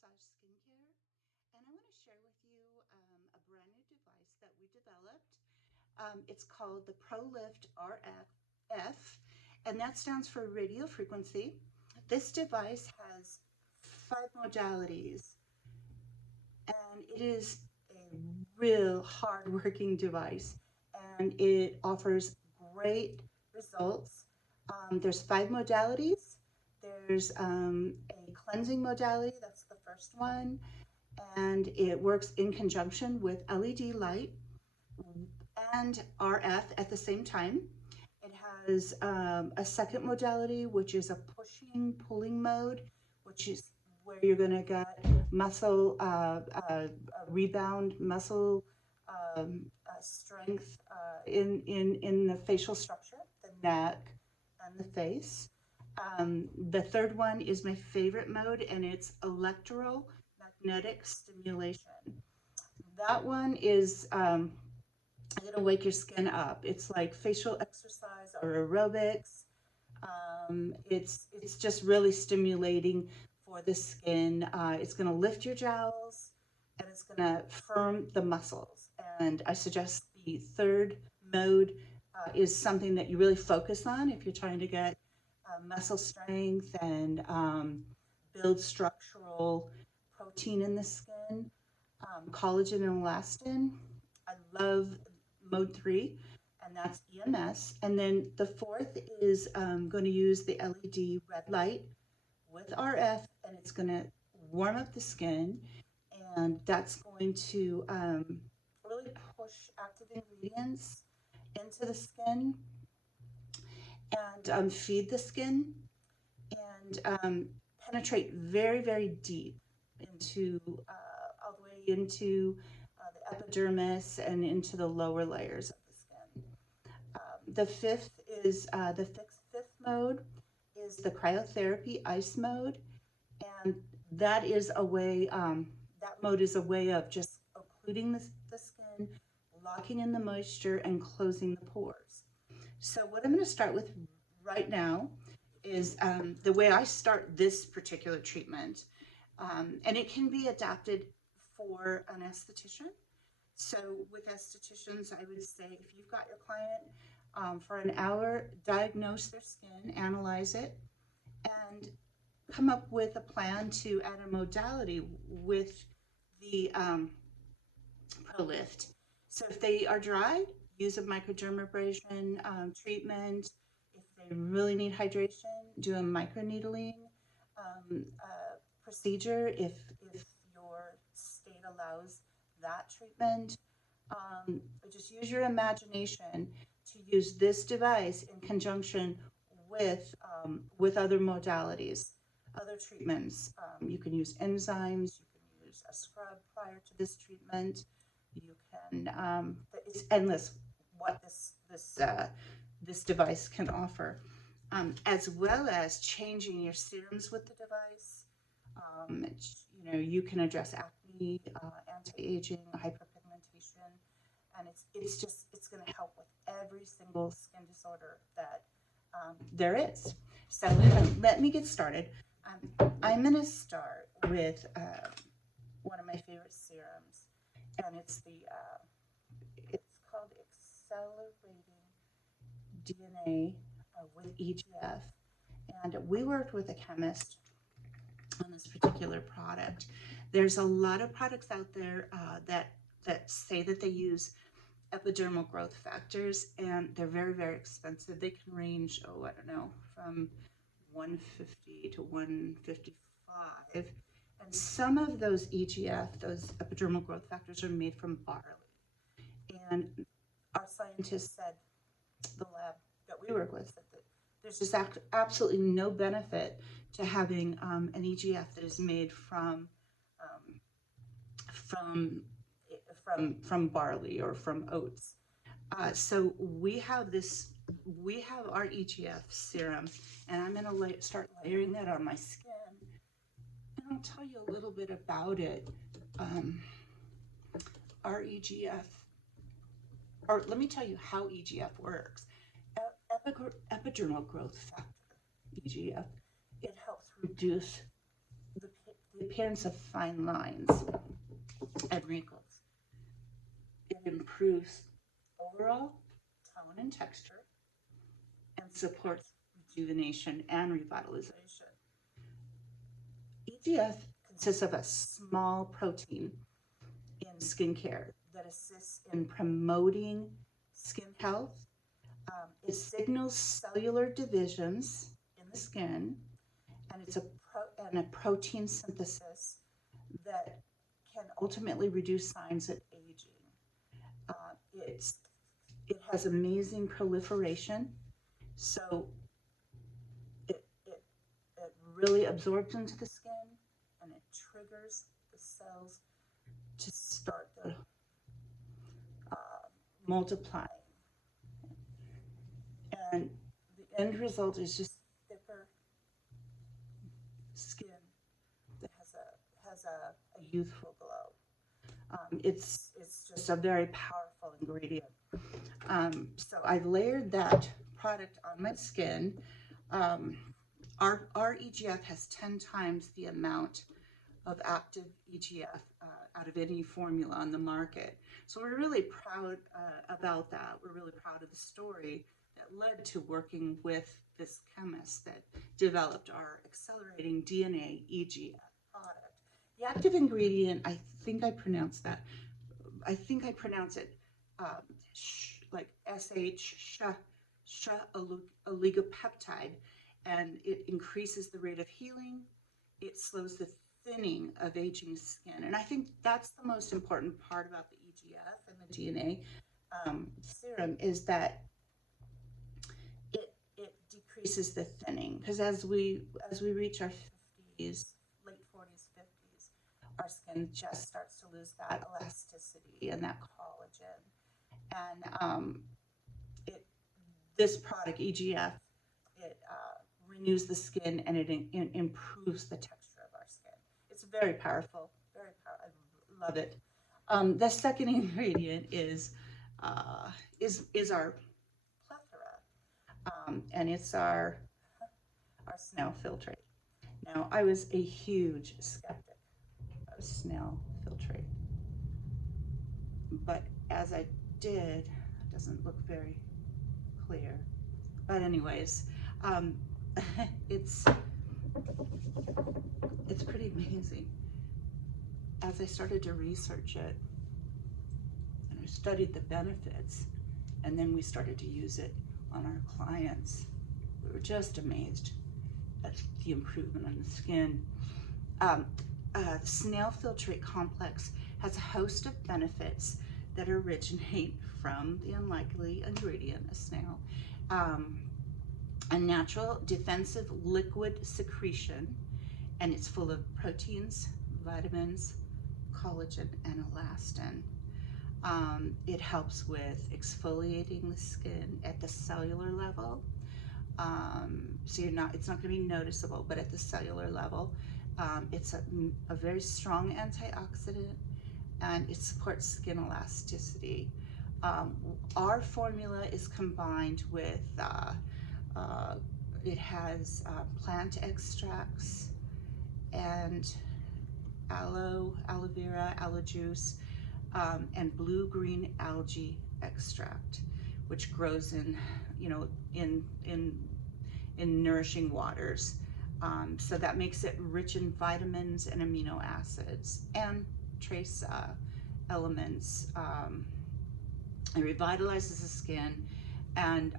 Visage Skincare, and I want to share with you a brand new device that we developed. It's called the ProLift RF, and that stands for Radiofrequency. This device has 5 modalities, and it is a real hard-working device, and it offers great results. There's 5 modalities. There's a cleansing modality, that's the first one, and it works in conjunction with LED light and RF at the same time. It has a second modality, which is a pushing, pulling mode, which is where you're going to get muscle rebound, muscle strength in the facial structure, the neck and the face. The third one is my favorite mode, and it's electromagnetic stimulation. That one is it'll wake your skin up. It's like facial exercise or aerobics. It's just really stimulating for the skin. It's going to lift your jowls and it's going to firm the muscles. And I suggest the third mode is something that you really focus on if you're trying to get muscle strength and build structural protein in the skin, collagen and elastin. I love mode 3, and that's EMS. And then the fourth is going to use the LED red light with RF, and it's going to warm up the skin, and that's going to really push active ingredients into the skin and feed the skin and penetrate very, very deep into all the way into the epidermis and into the lower layers of the skin. The fifth is fifth mode is the cryotherapy ice mode, and that is a way. That mode is a way of just occluding the skin, locking in the moisture, and closing the pores. So what I'm going to start with right now is the way I start this particular treatment, and it can be adapted for an esthetician. So with estheticians, I would say if you've got your client for an hour, diagnose their skin, analyze it, and come up with a plan to add a modality with the ProLift. So if they are dry, use a microdermabrasion treatment. If they really need hydration, do a microneedling procedure if your state allows that treatment. Just use your imagination to use this device in conjunction with other modalities, other treatments. You can use enzymes, you can use a scrub prior to this treatment. You can, it's endless what this device can offer, as well as changing your serums with the device. You can address acne, anti-aging, hyperpigmentation, and it's going to help with every single skin disorder that there is. So let me get started. I'm going to start with one of my favorite serums, and it's called Accelerating DNA with EGF. And we worked with a chemist on this particular product. There's a lot of products out there that say that they use epidermal growth factors, and they're very, very expensive. They can range, I don't know, from 150 to 155. And some of those EGF, those epidermal growth factors, are made from barley. And our scientists said, the lab that we work with, said that there's just absolutely no benefit to having an EGF that is made from barley or from oats. So we have our EGF serum, and I'm going to start layering that on my skin, and I'll tell you a little bit about it. Our EGF, or let me tell you how EGF works. Epidermal growth factor, EGF, it helps reduce the appearance of fine lines and wrinkles. It improves overall tone and texture and supports rejuvenation and revitalization. EGF consists of a small protein in skincare that assists in promoting skin health. It signals cellular divisions in the skin, and it's a protein synthesis that can ultimately reduce signs of aging. It has amazing proliferation, so it really absorbs into the skin, and it triggers the cells to start the multiplying. And the end result is just thicker skin that has a youthful glow. It's just a very powerful ingredient. So I've layered that product on my skin. Our EGF has 10 times the amount of active EGF out of any formula on the market. So we're really proud about that. We're really proud of the story that led to working with this chemist that developed our accelerating DNA EGF product. The active ingredient, I think I pronounce it like SH, oligopeptide, and it increases the rate of healing. It slows the thinning of aging skin. And I think that's the most important part about the EGF and the DNA serum, is that it decreases the thinning, because as we reach our 50s, late 40s, 50s, our skin just starts to lose that elasticity and that collagen. And this product, EGF, it renews the skin, and it improves the texture of our skin. It's very powerful, very powerful. I love it. The second ingredient is our Plethora, and it's our Snail Filtrate. Now, I was a huge skeptic of Snail Filtrate, but as I did, it doesn't look very clear. But anyways, it's pretty amazing. As I started to research it, and I studied the benefits, and then we started to use it on our clients, we were just amazed at the improvement on the skin. The Snail Filtrate complex has a host of benefits that originate from the unlikely ingredient, a snail, a natural defensive liquid secretion, and it's full of proteins, vitamins, collagen, and elastin. It helps with exfoliating the skin at the cellular level. So it's not going to be noticeable, but at the cellular level, it's a very strong antioxidant, and it supports skin elasticity. Our formula is combined with, it has plant extracts and aloe vera, aloe juice, and blue-green algae extract, which grows in nourishing waters. So that makes it rich in vitamins and amino acids and trace elements. It revitalizes the skin, and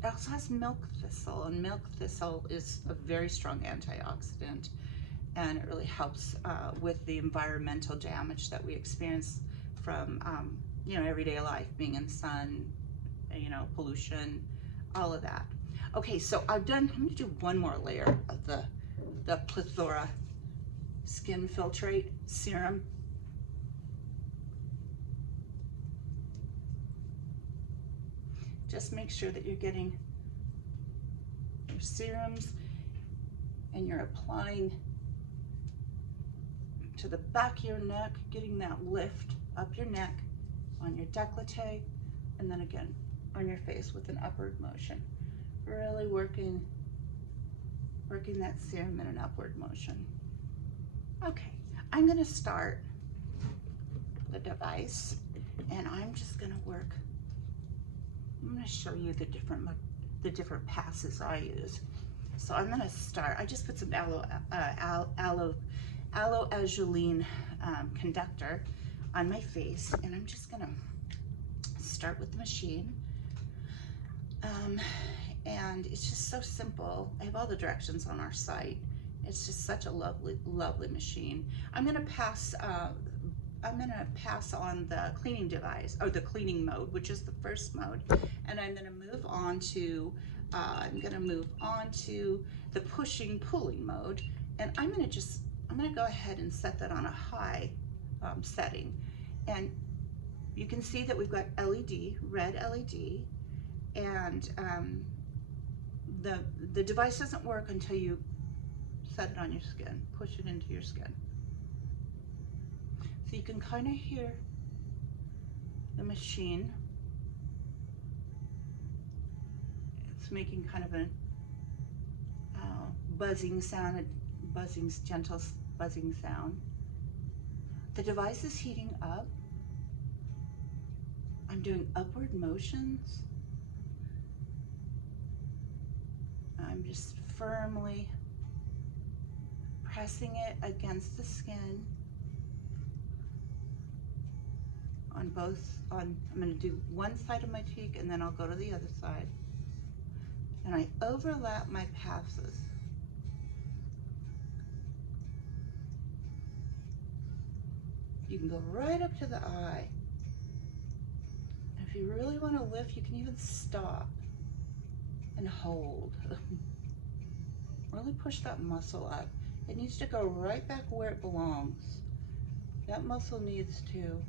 it also has milk thistle, and milk thistle is a very strong antioxidant, and it really helps with the environmental damage that we experience from everyday life, being in the sun, pollution, all of that. Okay, so I'm going to do one more layer of the Plethora Skin Filtrate Serum. Just make sure that you're getting your serums and you're applying to the back of your neck, getting that lift up your neck, on your décolleté, and then again on your face with an upward motion. Really working that serum in an upward motion. Okay, I'm gonna start the device and I'm just gonna work. I'm gonna show you the different passes I use. So I'm gonna start, I just put some aloe azuline conductor on my face, and I'm just gonna start with the machine. And it's just so simple. I have all the directions on our site. It's just such a lovely machine. I'm gonna pass on the cleaning device, or the cleaning mode, which is the first mode, and I'm gonna move on to the pushing pulling mode, and I'm gonna go ahead and set that on a high setting. And you can see that we've got red LED, and the device doesn't work until you set it on your skin, push it into your skin. So you can kind of hear the machine. It's making kind of a buzzing sound, gentle buzzing sound. The device is heating up. I'm doing upward motions. I'm just firmly pressing it against the skin I'm going to do one side of my cheek and then I'll go to the other side. And I overlap my passes. You can go right up to the eye. And if you really want to lift, you can even stop and hold. Really push that muscle up. It needs to go right back where it belongs. That muscle needs to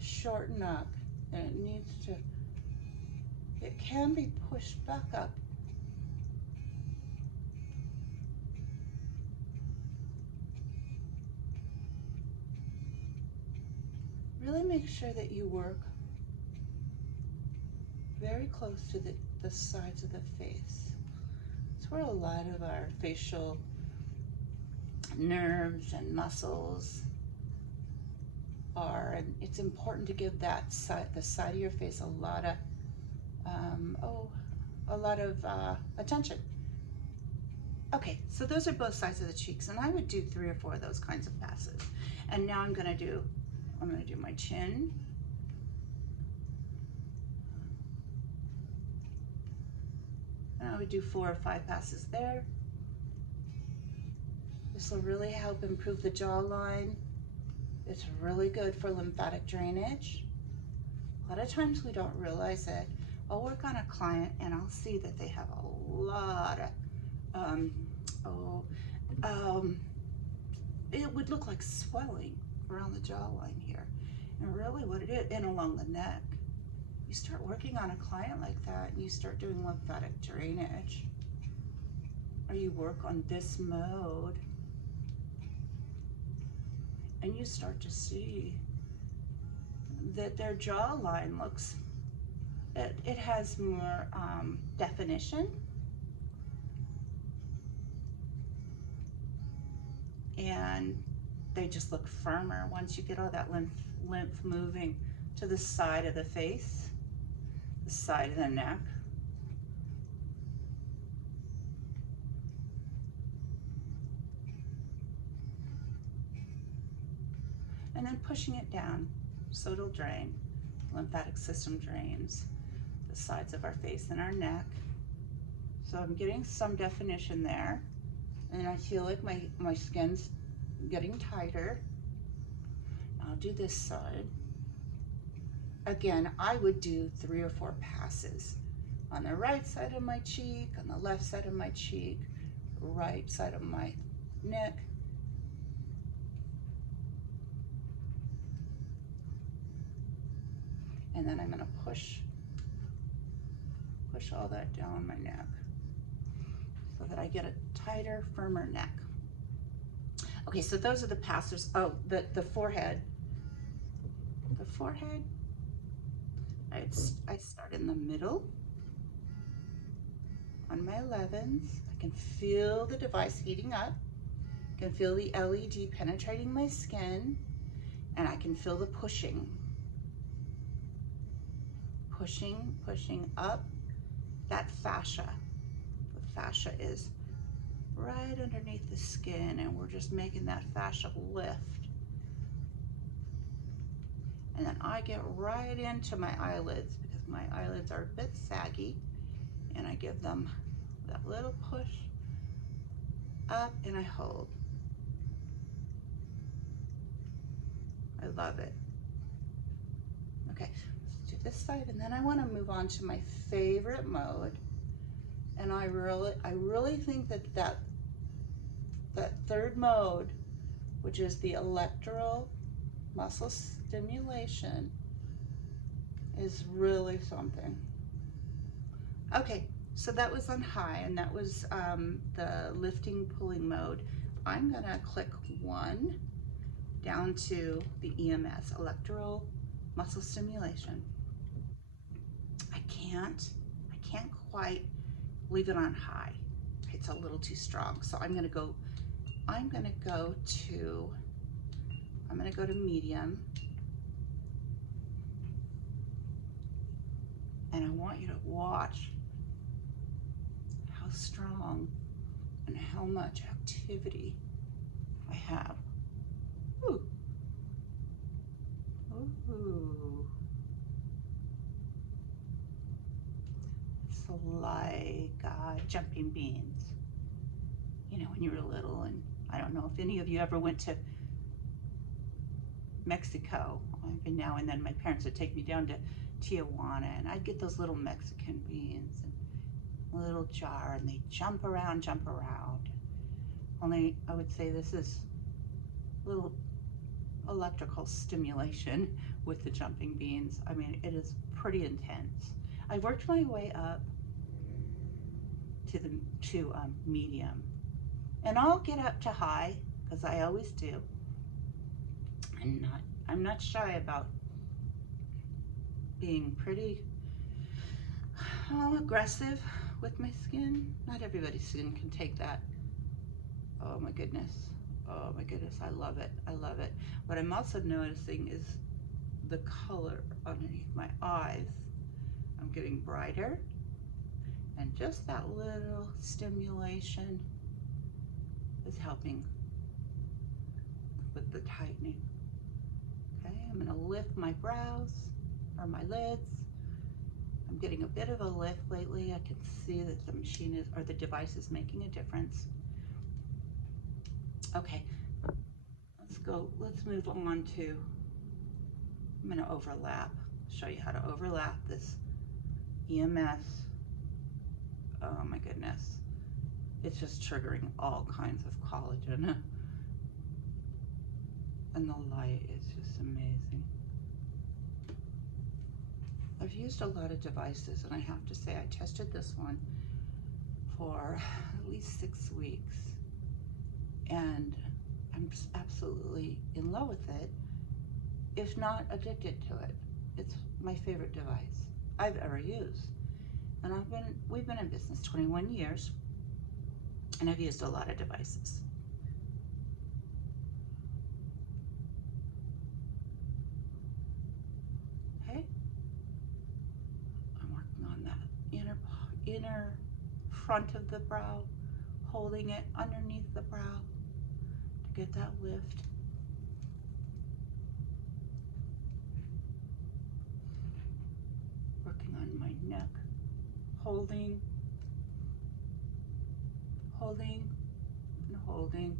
shorten up, and it can be pushed back up. Really make sure that you work very close to the sides of the face. It's where a lot of our facial nerves and muscles are, and it's important to give the side of your face a lot of attention. Okay, so those are both sides of the cheeks, and I would do 3 or 4 of those kinds of passes. And now I'm gonna do my chin. And I would do 4 or 5 passes there. This will really help improve the jawline. It's really good for lymphatic drainage. A lot of times we don't realize it. I'll work on a client and I'll see that they have a lot of, it would look like swelling around the jawline here. And really what it is, and along the neck. You start working on a client like that and you start doing lymphatic drainage, or you work on this mode, and you start to see that their jawline looks, it has more definition, and they just look firmer once you get all that lymph moving to the side of the face, the side of the neck. And then pushing it down so it'll drain. Lymphatic system drains the sides of our face and our neck. So I'm getting some definition there. And I feel like my skin's getting tighter. I'll do this side. Again, I would do 3 or 4 passes on the right side of my cheek, on the left side of my cheek, right side of my neck. And then I'm gonna push all that down my neck so that I get a tighter, firmer neck. Okay, so those are the passes. Oh, the forehead. The forehead, I start in the middle on my 11s. I can feel the device heating up. can feel the LED penetrating my skin, and I can feel the pushing up that fascia. The fascia is right underneath the skin, and we're just making that fascia lift. And then I get right into my eyelids because my eyelids are a bit saggy, and I give them that little push up and I hold. I love it. Okay, let's do this side, and then I want to move on to my favorite mode. And I really think that third mode, which is the electoral muscle stimulation, is really something. Okay, so that was on high, and that was the lifting pulling mode. I'm gonna click 1 down to the EMS, electoral muscle stimulation. I can't quite leave it on high. It's a little too strong. So I'm gonna go to medium. And I want you to watch how strong and how much activity I have. Ooh. Ooh. It's like jumping beans. You know, when you were little, and I don't know if any of you ever went to Mexico. Every now and then my parents would take me down to Tijuana, and I'd get those little Mexican beans in a little jar, and they jump around. Only I would say this is a little electrical stimulation with the jumping beans. I mean, it is pretty intense. I worked my way up to medium, and I'll get up to high because I always do. I'm not shy about being pretty aggressive with my skin. Not everybody's skin can take that. Oh my goodness. Oh my goodness, I love it. I love it. What I'm also noticing is the color underneath my eyes. I'm getting brighter, and just that little stimulation is helping with the tightening. Okay, I'm gonna lift my brows or my lids. I'm getting a bit of a lift lately. I can see that the machine is, or the device is making a difference. Okay, let's move on to, I'm gonna overlap, show you how to overlap this EMS. Oh my goodness. It's just triggering all kinds of collagen. And the light is just amazing. I've used a lot of devices, and I have to say I tested this one for at least 6 weeks, and I'm just absolutely in love with it, if not addicted to it. It's my favorite device I've ever used. And we've been in business 21 years, and I've used a lot of devices. Okay, I'm working on that inner front of the brow, holding it underneath the brow to get that lift. Working on my neck, holding, and holding,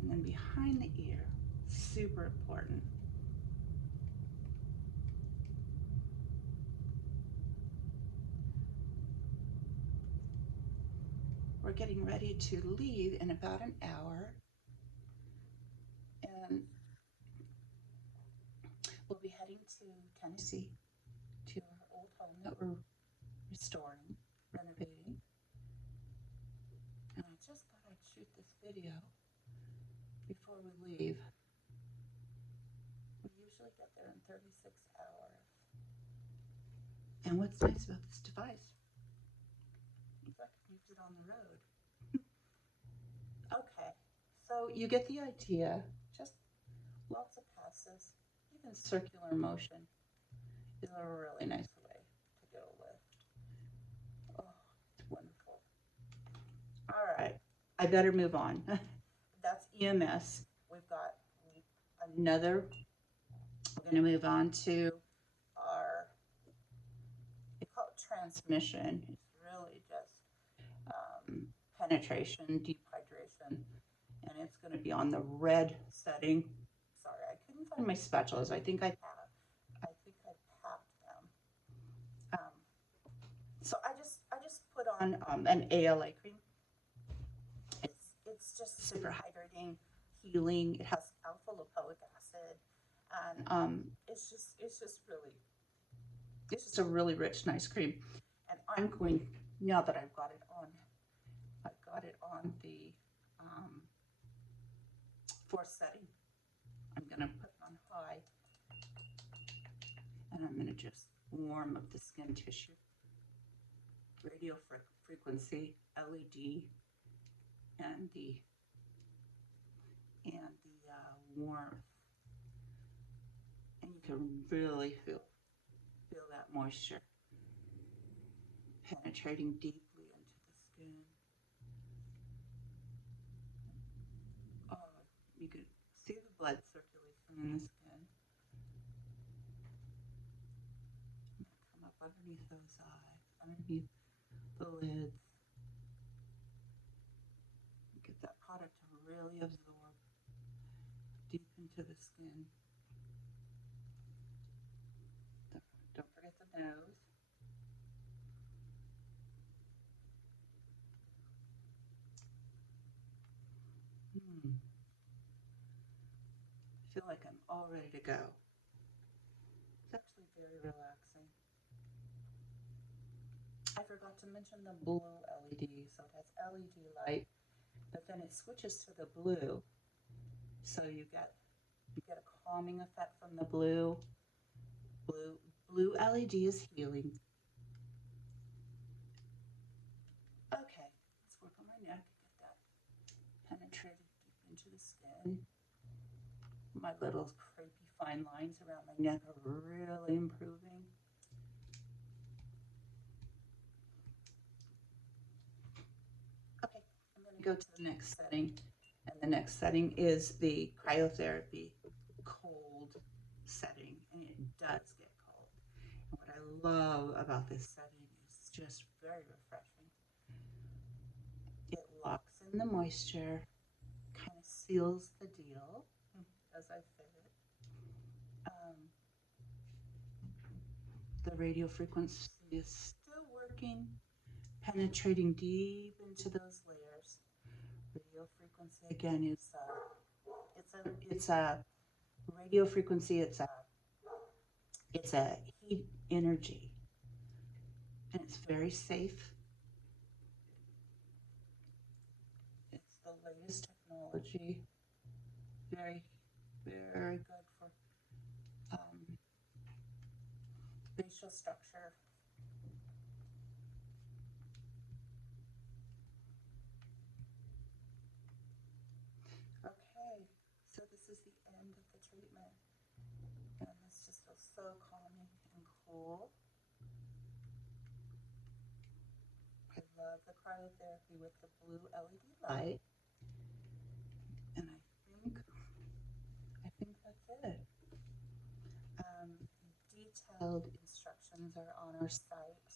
and then behind the ear, super important. We're getting ready to leave in about an hour, and we'll be heading to Tennessee, to our old home that we're restoring, renovating. And I just thought I'd shoot this video before we leave. We usually get there in 36 hours. And what's nice about this device, in fact, I moved it on the road. Okay, So you get the idea. Just lots of passes. Even circular motion is a really nice way to get a lift. Oh, it's wonderful. All right, I better move on. That's EMS. We've got another. We're going to move on to our, they call it transmission. It's really just penetration, deep hydration, and it's going to be on the red setting. Sorry, I couldn't find my spatulas. I think I packed them. So I just put on an ALA cream. It's just super hydrating, healing. It has alpha lipoic acid, and it's just a really rich, nice cream. And I'm going, now that I've got it on the fourth setting. I'm gonna put it on high, and I'm gonna just warm up the skin tissue. Radiofrequency, LED, and the warmth, and you can really feel that moisture penetrating deeply into the skin. Oh, you can see the blood circulation in the skin. I'm going to come up underneath those eyes, underneath the lids. Get that product to really absorb deep into the skin. Don't forget the nose. I feel like I'm all ready to go. It's actually very relaxing. I forgot to mention the blue LED. So it has LED light, but then it switches to the blue. So you get a calming effect from the blue. Blue LED is healing. Okay, let's work on my neck. Get that penetrated deep into the skin. My little creepy fine lines around my neck are really improving. Okay, I'm going to go to the next setting. And the next setting is the cryotherapy cold setting. And it does get cold. And what I love about this setting is just very refreshing. It locks in the moisture, kind of seals the deal, as I said. The radio frequency is still working, penetrating deep into those layers. Radio frequency again is it's a radio frequency. It's a heat energy, and it's very safe. It's the latest technology. Very, very good for facial structure. Okay, so this is the end of the treatment, and this just feels so calming and cool. I love the cryotherapy with the blue LED light, and I think that's it. Detailed instructions are on our site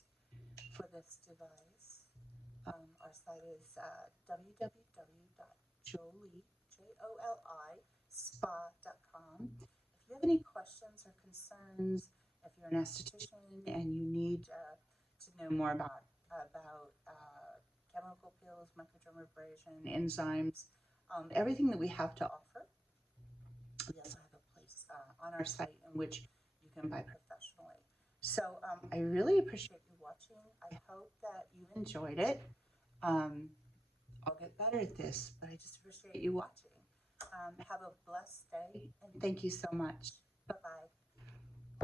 for this device. Our site is www.joli, spa.com. If you have any questions or concerns, if you're an esthetician and you need to know more about chemical peels, microdermabrasion, enzymes, everything that we have to offer, we also have a place on our site in which you can buy professionally. So I really appreciate you watching. I hope that you enjoyed it. I'll get better at this, but I just appreciate you watching. Have a blessed day, and thank you so much. Bye-bye.